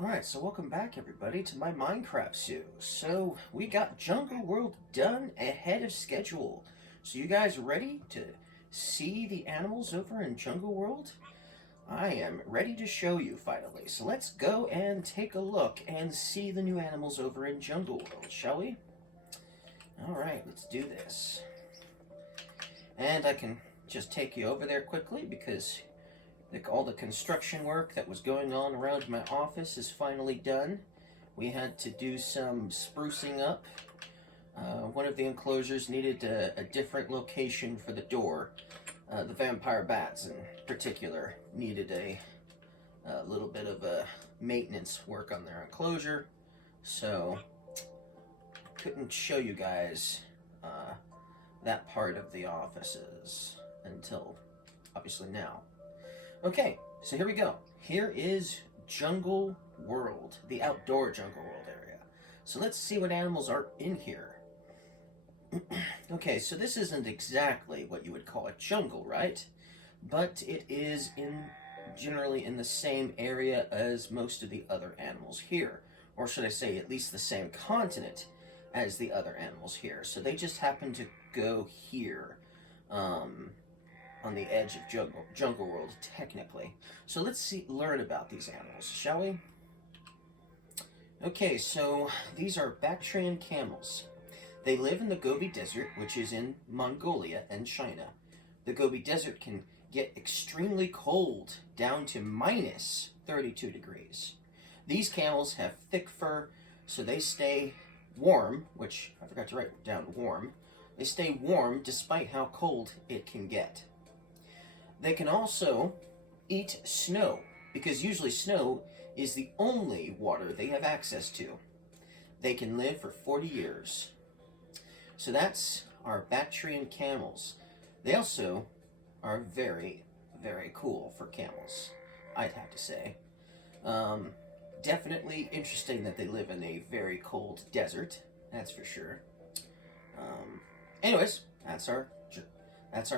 Alright, so welcome back everybody to my Minecraft zoo. So, we got Jungle World done ahead of schedule. So you guys ready to see the animals over in Jungle World? I am ready to show you finally. So let's go and take a look and see the new animals over in Jungle World, shall we? Alright, let's do this. And I can just take you over there quickly because all the construction work that was going on around my office is finally done. We had to do some sprucing up. One of the enclosures needed a different location for the door. The vampire bats in particular needed a little bit of a maintenance work on their enclosure, so couldn't show you guys that part of the offices until obviously now. Okay, so here we go. Here is Jungle World, the outdoor Jungle World area. So let's see what animals are in here. Okay, so this isn't exactly what you would call a jungle, right? But it is generally in the same area as most of the other animals here. Or should I say, at least the same continent as the other animals here. So they just happen to go here. On the edge of Jungle World, technically. So let's learn about these animals, shall we? Okay, so these are Bactrian camels. They live in the Gobi Desert, which is in Mongolia and China. The Gobi Desert can get extremely cold, down to minus 32 degrees. These camels have thick fur, so they stay warm, which I forgot to write down warm. They stay warm despite how cold it can get. They can also eat snow, because usually snow is the only water they have access to. They can live for 40 years. So that's our Bactrian camels. They also are very, very cool for camels, I'd have to say. Definitely interesting that they live in a very cold desert, that's for sure. Anyways, that's our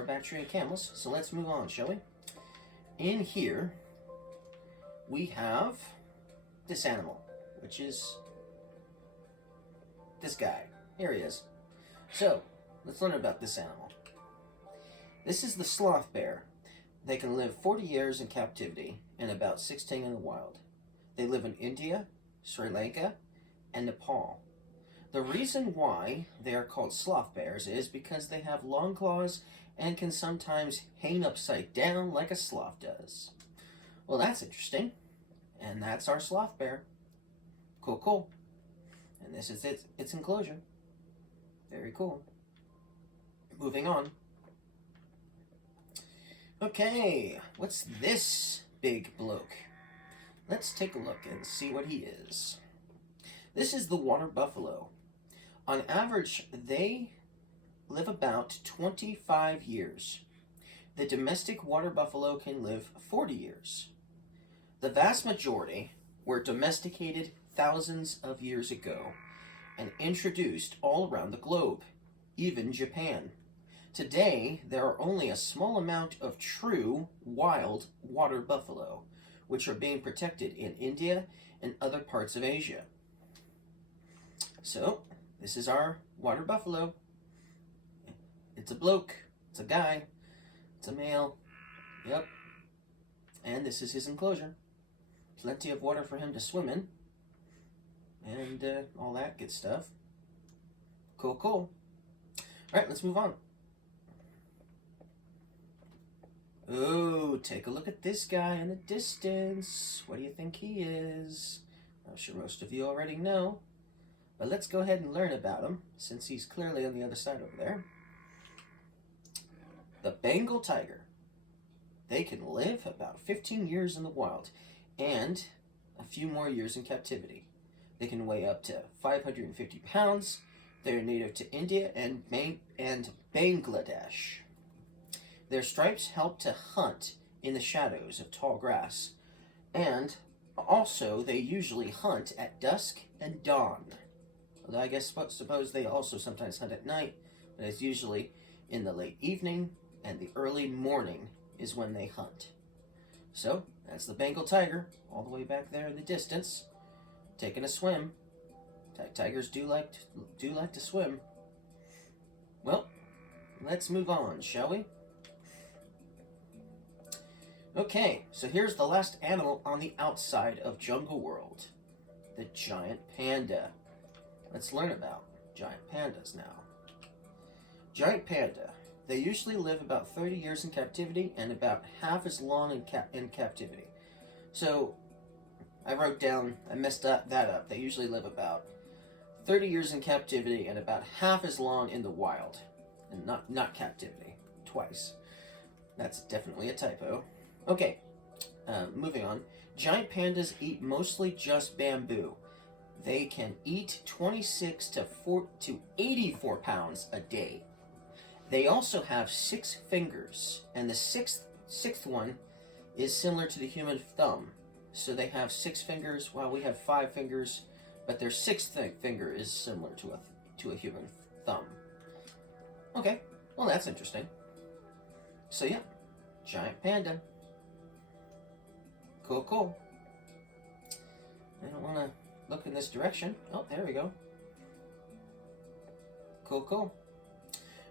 Bactrian camels, so let's move on, shall we? In here, we have this animal, which is this guy. Here he is. So, let's learn about this animal. This is the sloth bear. They can live 40 years in captivity and about 16 in the wild. They live in India, Sri Lanka, and Nepal. The reason why they are called sloth bears is because they have long claws and can sometimes hang upside down like a sloth does. Well, that's interesting. And that's our sloth bear. Cool, cool. And this is its enclosure. Very cool. Moving on. Okay, what's this big bloke? Let's take a look and see what he is. This is the water buffalo. On average, they live about 25 years. The domestic water buffalo can live 40 years. The vast majority were domesticated thousands of years ago and introduced all around the globe, even Japan. Today, there are only a small amount of true wild water buffalo, which are being protected in India and other parts of Asia. So, this is our water buffalo. It's a bloke, it's a guy, it's a male, yep. And this is his enclosure. Plenty of water for him to swim in, and all that good stuff. Cool, cool. Alright, let's move on. Oh, take a look at this guy in the distance. What do you think he is? I'm sure most of you already know. But let's go ahead and learn about him, since he's clearly on the other side over there. The Bengal tiger. They can live about 15 years in the wild, and a few more years in captivity. They can weigh up to 550 pounds. They're native to India and Bangladesh. Their stripes help to hunt in the shadows of tall grass, and also they usually hunt at dusk and dawn. Although I guess suppose they also sometimes hunt at night, but it's usually in the late evening and the early morning is when they hunt. So, that's the Bengal tiger, all the way back there in the distance. taking a swim. Tigers do like to swim. Well, let's move on, shall we? Okay, so here's the last animal on the outside of Jungle World. The giant panda. Let's learn about giant pandas now. Giant panda. They usually live about 30 years in captivity and about half as long in captivity. So, I messed that up. They usually live about 30 years in captivity and about half as long in the wild. And not captivity. Twice. That's definitely a typo. Okay, moving on. Giant pandas eat mostly just bamboo. They can eat 26 to 84 pounds a day. They also have 6 fingers, and the sixth one is similar to the human thumb. So they have 6 fingers while we have 5 fingers, but their 6th finger is similar to a human thumb. Okay, well that's interesting. So yeah, giant panda. Cool. I don't want to look in this direction. Oh, there we go. Cool.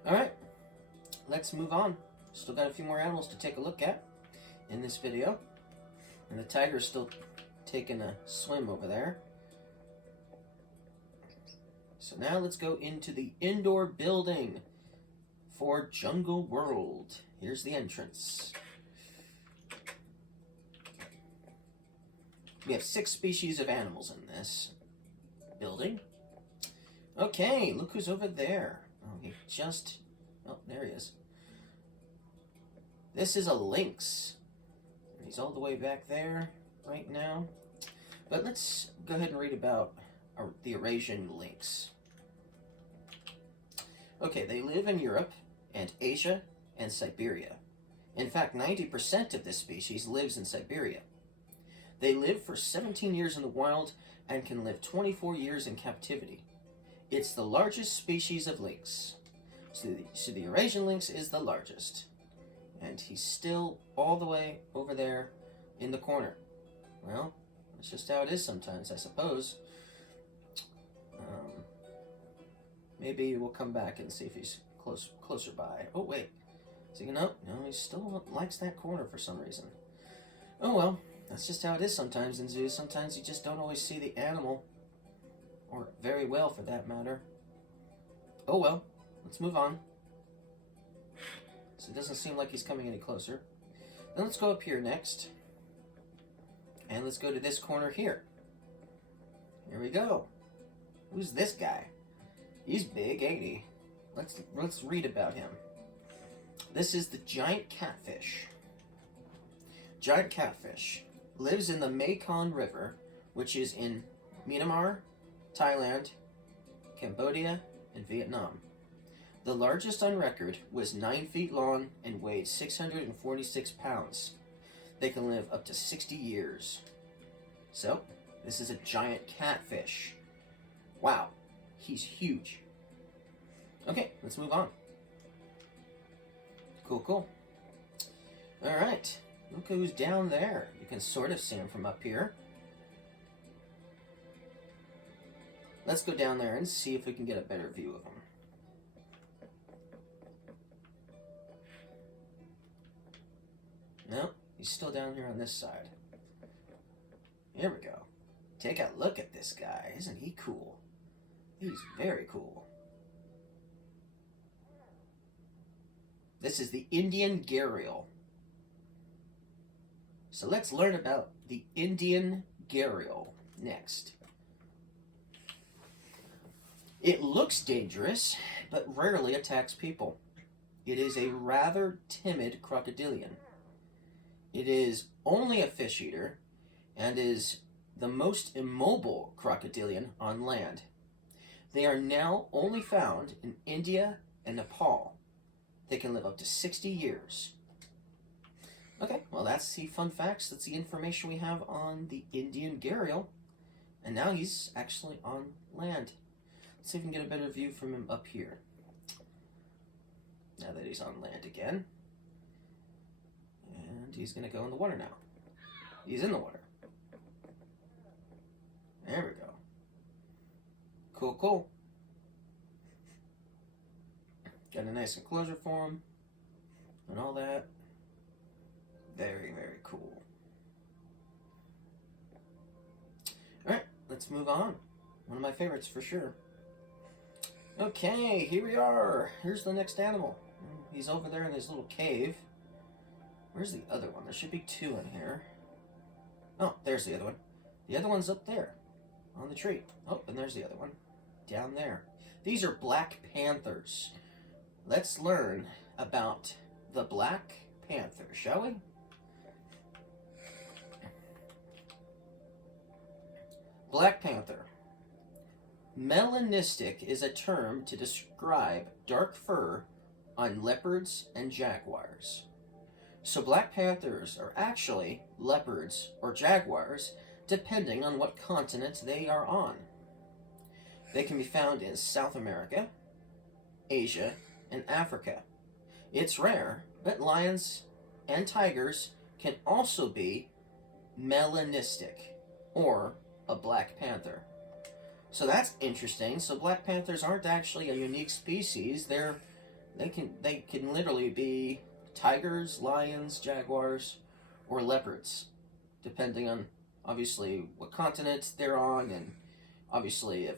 Alright, let's move on. Still got a few more animals to take a look at in this video. And the tiger's still taking a swim over there. So now let's go into the indoor building for Jungle World. Here's the entrance. We have 6 species of animals in this building. Okay, look who's over there. Oh, there he is. This is a lynx. He's all the way back there right now. But let's go ahead and read about the Eurasian lynx. Okay, they live in Europe and Asia and Siberia. In fact, 90% of this species lives in Siberia. They live for 17 years in the wild and can live 24 years in captivity. It's the largest species of lynx. So the Eurasian lynx is the largest. And he's still all the way over there in the corner. Well, that's just how it is sometimes, I suppose. Maybe we'll come back and see if he's closer by. Oh, wait. Is he gonna? No, he still likes that corner for some reason. Oh, well. That's just how it is sometimes in zoos. Sometimes you just don't always see the animal. Or very well, for that matter. Oh well, let's move on. So it doesn't seem like he's coming any closer. Then let's go up here next. And let's go to this corner here. Here we go. Who's this guy? He's big, ain't he? Let's read about him. This is the giant catfish. Giant catfish lives in the Mekong River, which is in Myanmar, Thailand, Cambodia, and Vietnam. The largest on record was 9 feet long and weighed 646 pounds. They can live up to 60 years. So, this is a giant catfish. Wow, he's huge. Okay, let's move on. Cool. Alright, look who's down there. You can sort of see him from up here. Let's go down there and see if we can get a better view of him. No, he's still down here on this side. Here we go. Take a look at this guy. Isn't he cool? He's very cool. This is the Indian gharial. So let's learn about the Indian gharial next. It looks dangerous, but rarely attacks people. It is a rather timid crocodilian. It is only a fish eater and is the most immobile crocodilian on land. They are now only found in India and Nepal. They can live up to 60 years. Okay, well that's the fun facts. That's the information we have on the Indian gharial. And now he's actually on land. Let's see if we can get a better view from him up here. Now that he's on land again. And he's going to go in the water now. He's in the water. There we go. Cool, cool. Got a nice enclosure for them and all that. Very, very cool. Alright, let's move on. One of my favorites for sure. Okay, here we are. Here's the next animal. He's over there in his little cave. Where's the other one? There should be two in here. Oh, there's the other one. The other one's up there on the tree. Oh, and there's the other one down there. These are black panthers. Let's learn about the black panther, shall we? Black panther. Melanistic is a term to describe dark fur on leopards and jaguars. So black panthers are actually leopards or jaguars, depending on what continent they are on. They can be found in South America, Asia, and Africa. It's rare, but lions and tigers can also be melanistic, or a black panther. So that's interesting. So black panthers aren't actually a unique species. They can literally be tigers, lions, jaguars, or leopards, depending on obviously what continent they're on, and obviously if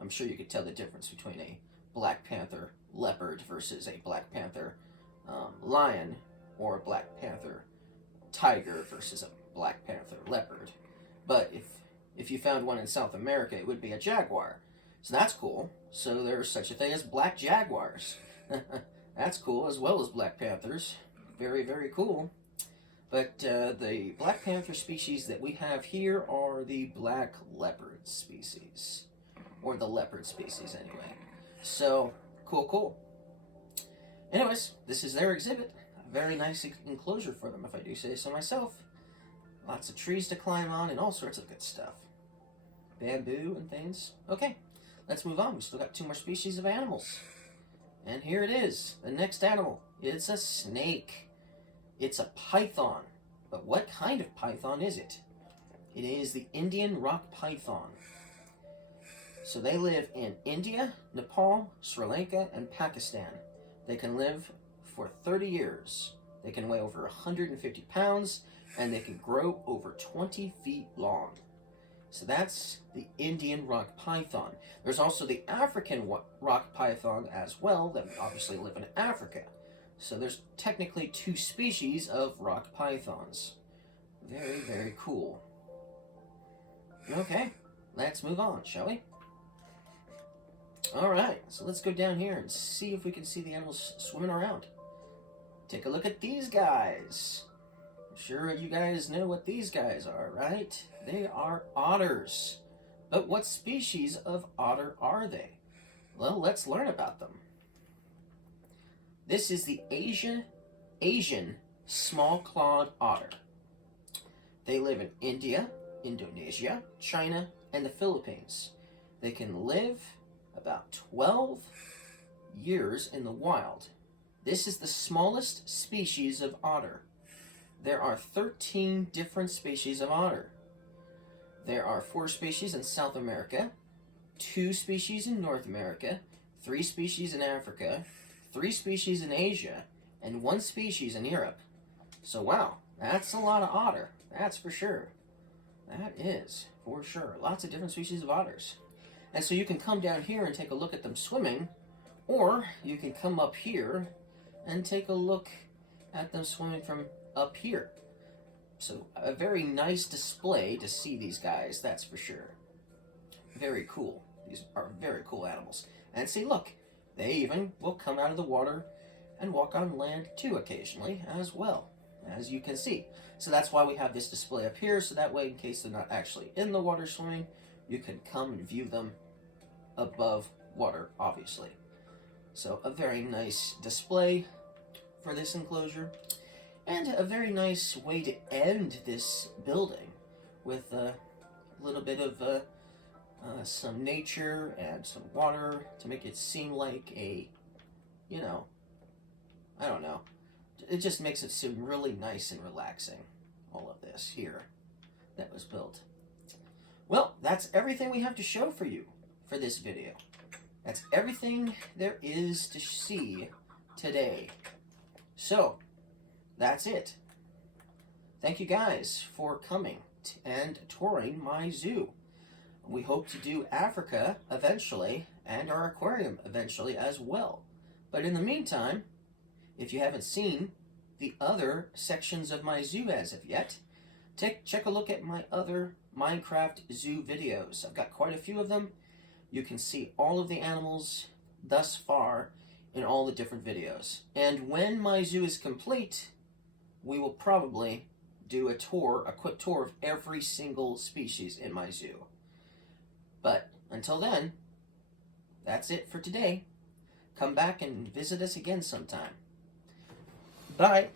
I'm sure you could tell the difference between a black panther leopard versus a black panther lion, or a black panther tiger versus a black panther leopard. But if you found one in South America, it would be a jaguar. So that's cool. So there's such a thing as black jaguars. That's cool, as well as black panthers. Very, very cool. But the black panther species that we have here are the black leopard species. Or the leopard species, anyway. So, cool, cool. Anyways, this is their exhibit. A very nice enclosure for them, if I do say so myself. Lots of trees to climb on and all sorts of good stuff. Bamboo and things. Okay, let's move on. We still got two more species of animals. And here it is, the next animal. It's a snake. It's a python. But what kind of python is it? It is the Indian rock python. So they live in India, Nepal, Sri Lanka, and Pakistan. They can live for 30 years. They can weigh over 150 pounds, and they can grow over 20 feet long. So that's the Indian rock python. There's also the African rock python as well, that obviously live in Africa. So there's technically two species of rock pythons. Very, very cool. Okay, let's move on, shall we? Alright, so let's go down here and see if we can see the animals swimming around. Take a look at these guys. I'm sure you guys know what these guys are, right? They are otters. But what species of otter are they? Well, let's learn about them. This is the Asian small-clawed otter. They live in India, Indonesia, China, and the Philippines. They can live about 12 years in the wild. This is the smallest species of otter. There are 13 different species of otter. There are 4 species in South America, 2 species in North America, 3 species in Africa, 3 species in Asia, and 1 species in Europe. So wow, that's a lot of otter. That's for sure. That is for sure. Lots of different species of otters. And so you can come down here and take a look at them swimming, or you can come up here and take a look at them swimming from up here. So a very nice display to see these guys, that's for sure. Very cool. These are very cool animals. And see, look, they even will come out of the water and walk on land too occasionally as well, as you can see. So that's why we have this display up here, so that way in case they're not actually in the water swimming, you can come and view them above water, obviously. So a very nice display for this enclosure, and a very nice way to end this building with a little bit of some nature and some water to make it seem like a, you know, I don't know. It just makes it seem really nice and relaxing, all of this here that was built. Well, that's everything we have to show for you for this video. That's everything there is to see today. So, that's it. Thank you guys for coming and touring my zoo. We hope to do Africa eventually and our aquarium eventually as well. But in the meantime, if you haven't seen the other sections of my zoo as of yet, check a look at my other Minecraft zoo videos. I've got quite a few of them. You can see all of the animals thus far in all the different videos. And when my zoo is complete, we will probably do a quick tour of every single species in my zoo. But until then, that's it for today. Come back and visit us again sometime. Bye.